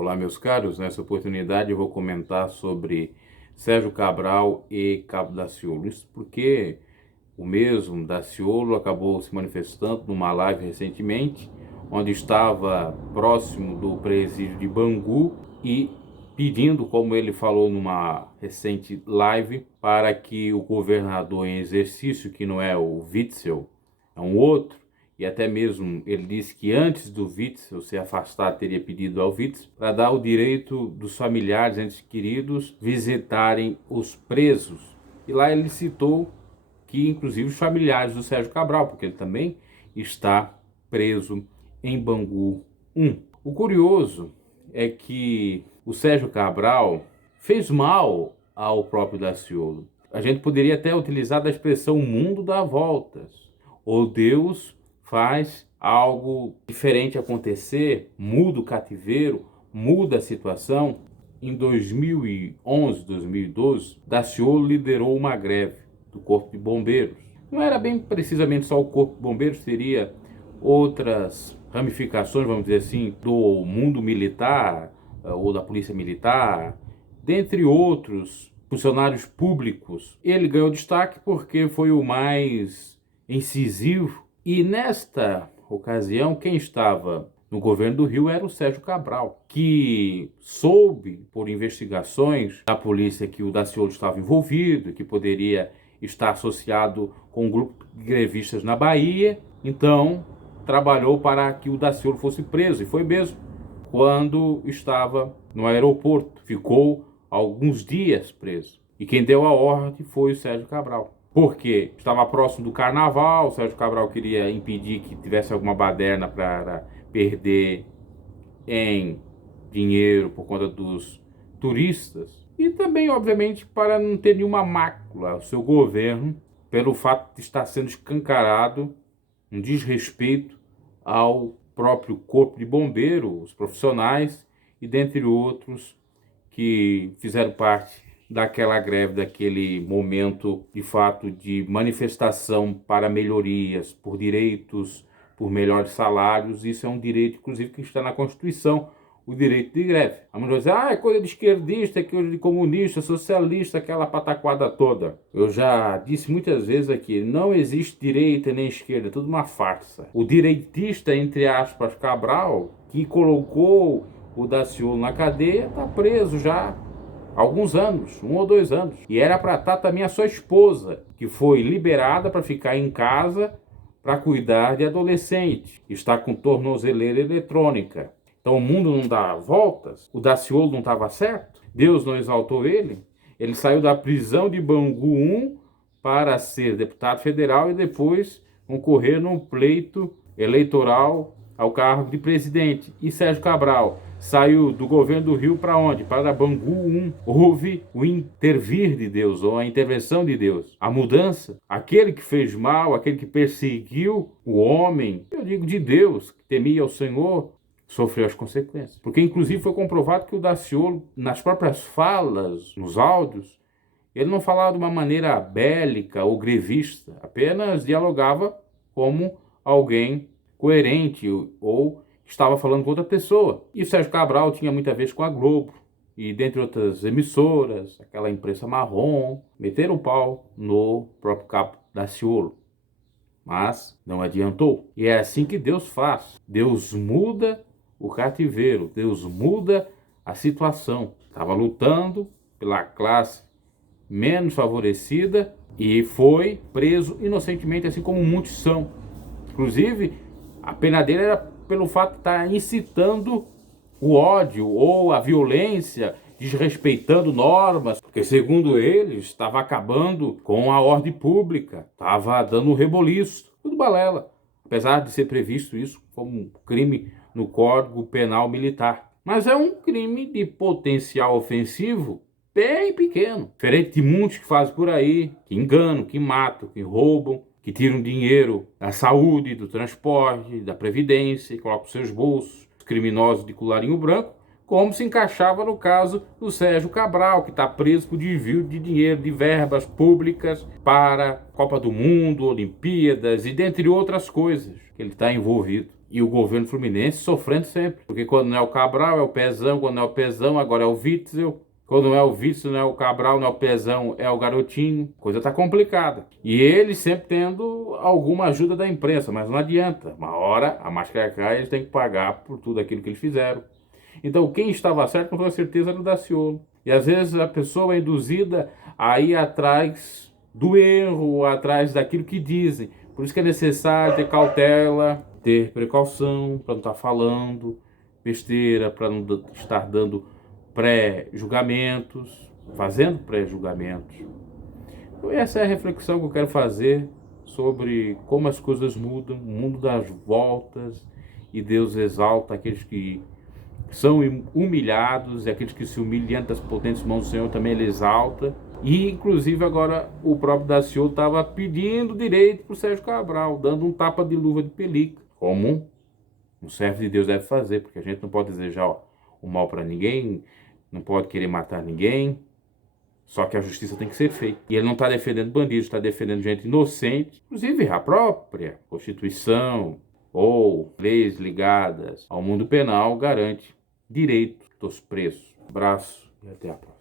Olá, meus caros. Nessa oportunidade eu vou comentar sobre Sérgio Cabral e Cabo Daciolo. Isso porque o mesmo Daciolo acabou se manifestando numa live recentemente, onde estava próximo do presídio de Bangu e pedindo, como ele falou numa recente live, para que o governador em exercício, que não é o Witzel, é um outro, e até mesmo ele disse que antes do Witzel se afastar, teria pedido ao Witzel para dar o direito dos familiares, entes queridos, visitarem os presos. E lá ele citou que inclusive os familiares do Sérgio Cabral, porque ele também está preso em Bangu 1. O curioso é que o Sérgio Cabral fez mal ao próprio Daciolo. A gente poderia até utilizar a expressão "o mundo dá voltas", ou Deus faz algo diferente acontecer, muda o cativeiro, muda a situação. Em 2011, 2012, Daciolo liderou uma greve do Corpo de Bombeiros. Não era bem precisamente só o Corpo de Bombeiros, teria outras ramificações, vamos dizer assim, do mundo militar ou da Polícia Militar, dentre outros funcionários públicos. Ele ganhou destaque porque foi o mais incisivo. E nesta ocasião, quem estava no governo do Rio era o Sérgio Cabral, que soube por investigações da polícia que o Daciolo estava envolvido, que poderia estar associado com um grupo de grevistas na Bahia. Então trabalhou para que o Daciolo fosse preso, e foi mesmo. Quando estava no aeroporto, ficou alguns dias preso. E quem deu a ordem foi o Sérgio Cabral. Porque estava próximo do carnaval, o Sérgio Cabral queria impedir que tivesse alguma baderna para perder em dinheiro por conta dos turistas. E também, obviamente, para não ter nenhuma mácula ao seu governo, pelo fato de estar sendo escancarado um desrespeito ao próprio corpo de bombeiro, os profissionais e dentre outros que fizeram parte daquela greve, daquele momento de fato de manifestação para melhorias, por direitos, por melhores salários. Isso é um direito, inclusive, que está na Constituição, o direito de greve. A mulher dizer, é coisa de esquerdista, é coisa de comunista, socialista, aquela pataquada toda. Eu já disse muitas vezes aqui, não existe direita nem esquerda, é tudo uma farsa. O direitista, entre aspas, Cabral, que colocou o Daciolo na cadeia, está preso já há alguns anos, 1 ou 2 anos. E era para estar também a sua esposa, que foi liberada para ficar em casa para cuidar de adolescente. Está com tornozeleira eletrônica. Então o mundo não dá voltas, o Daciolo não estava certo, Deus não exaltou ele. Ele saiu da prisão de Bangu 1 para ser deputado federal e depois concorrer num pleito eleitoral ao cargo de presidente. E Sérgio Cabral saiu do governo do Rio para onde? Para Bangu 1. Houve o intervir de Deus, ou a intervenção de Deus. A mudança. Aquele que fez mal, aquele que perseguiu o homem, eu digo de Deus, que temia o Senhor, sofreu as consequências. Porque inclusive foi comprovado que o Daciolo, nas próprias falas, nos áudios, ele não falava de uma maneira bélica ou grevista, apenas dialogava como alguém coerente ou estava falando com outra pessoa. E o Sérgio Cabral tinha muita vez com a Globo e dentre outras emissoras, aquela imprensa marrom, meteram o pau no próprio Cabo Daciolo. Mas não adiantou. E é assim que Deus faz. Deus muda o cativeiro, Deus muda a situação. Estava lutando pela classe menos favorecida e foi preso inocentemente, assim como muitos são. Inclusive, a pena dele era pelo fato de estar incitando o ódio ou a violência, desrespeitando normas, porque segundo eles estava acabando com a ordem pública, estava dando um reboliço, tudo balela, apesar de ser previsto isso como um crime no Código Penal Militar. Mas é um crime de potencial ofensivo bem pequeno, diferente de muitos que fazem por aí, que enganam, que matam, que roubam, que tiram dinheiro da saúde, do transporte, da previdência e colocam nos seus bolsos. Os criminosos de colarinho branco, como se encaixava no caso do Sérgio Cabral, que está preso por desvio de dinheiro, de verbas públicas para Copa do Mundo, Olimpíadas e dentre outras coisas que ele está envolvido. E o governo fluminense sofrendo sempre. Porque quando não é o Cabral, é o Pezão. Quando não é o Pezão, agora é o Witzel. Quando não é o Witzel, não é o Cabral, não é o Pezão, é o Garotinho. A coisa tá complicada. E ele sempre tendo alguma ajuda da imprensa, mas não adianta. Uma hora a máscara cai, eles têm que pagar por tudo aquilo que eles fizeram. Então quem estava certo, com toda certeza, era o Daciolo. E às vezes a pessoa é induzida a ir atrás do erro, atrás daquilo que dizem. Por isso que é necessário ter cautela, ter precaução para não estar falando besteira, para não estar dando pré-julgamentos, fazendo pré-julgamentos. Então essa é a reflexão que eu quero fazer sobre como as coisas mudam, o mundo dá voltas e Deus exalta aqueles que são humilhados, e aqueles que se humilham diante das potentes mãos do Senhor também ele exalta. E inclusive agora o próprio Daciolo estava pedindo direito para o Sérgio Cabral, dando um tapa de luva de pelica, como um servo de Deus deve fazer, porque a gente não pode desejar o mal para ninguém, não pode querer matar ninguém, só que a justiça tem que ser feita. E ele não está defendendo bandidos, está defendendo gente inocente, inclusive a própria Constituição ou leis ligadas ao mundo penal garante direito dos presos. Abraço e até a próxima.